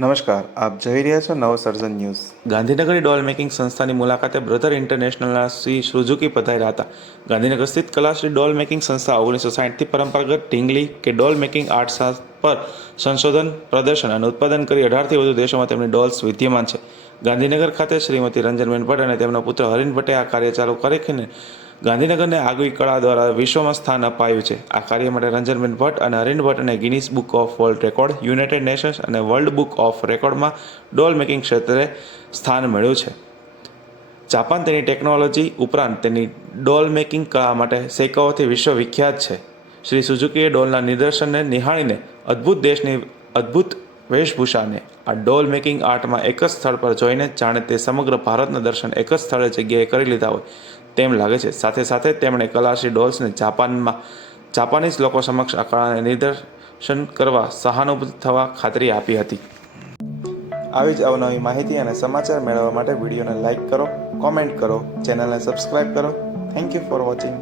નમસ્કાર, આપ જોઈ રહ્યા છો નવસર્જન ન્યૂઝ. ગાંધીનગરની ડોલ મેકિંગ સંસ્થાની મુલાકાતે બ્રધર ઇન્ટરનેશનલના શ્રી સુઝુકી પધાર્યા હતા. ગાંધીનગર સ્થિત કલાશ્રી ડોલ મેકિંગ સંસ્થા 1960થી પરંપરાગત ઢીંગલી કે ડોલ મેકિંગ આર્ટ પર સંશોધન, પ્રદર્શન અને ઉત્પાદન કરી 18થી વધુ દેશોમાં તેમની ડોલ્સ વિદ્યમાન છે. ગાંધીનગર ખાતે શ્રીમતી રંજનબેન ભટ્ટ અને તેમના પુત્ર હરીન ભટ્ટે આ કાર્ય ચાલુ કરીને ગાંધીનગરને આગવી કળા દ્વારા વિશ્વમાં સ્થાન અપાયું છે. આ કાર્ય માટે રંજનબેન ભટ્ટ અને હરીન ભટ્ટને Guinness book of world record, United Nations અને વર્લ્ડ બુક ઓફ રેકોર્ડમાં ડોલ મેકિંગ ક્ષેત્રે સ્થાન મળ્યું છે. જાપાન તેની ટેકનોલોજી ઉપરાંત તેની ડોલ મેકિંગ કળા માટે સેંકડોથી વિશ્વવિખ્યાત છે. શ્રી સુઝુકીએ ડોલના નિદર્શનને નિહાળીને અદ્ભુત દેશની અદ્ભુત વેશભૂષાને આ ડોલ મેકિંગ આર્ટમાં એક જ સ્થળ પર જોઈને જાણે તે સમગ્ર ભારતના દર્શન એક જ સ્થળે જગ્યાએ કરી લીધા હોય તેમ લાગે છે. સાથે સાથે તેમણે કલાશ્રી ડોલ્સને જાપાનીઝ લોકો સમક્ષ આ કળાને નિદર્શન કરવા સહાનુભૂતિ થવા ખાતરી આપી હતી. આવી જ અવનવી માહિતી અને સમાચાર મેળવવા માટે વિડીયોને લાઇક કરો, કોમેન્ટ કરો, ચેનલને સબસ્ક્રાઇબ કરો. Thank you for watching.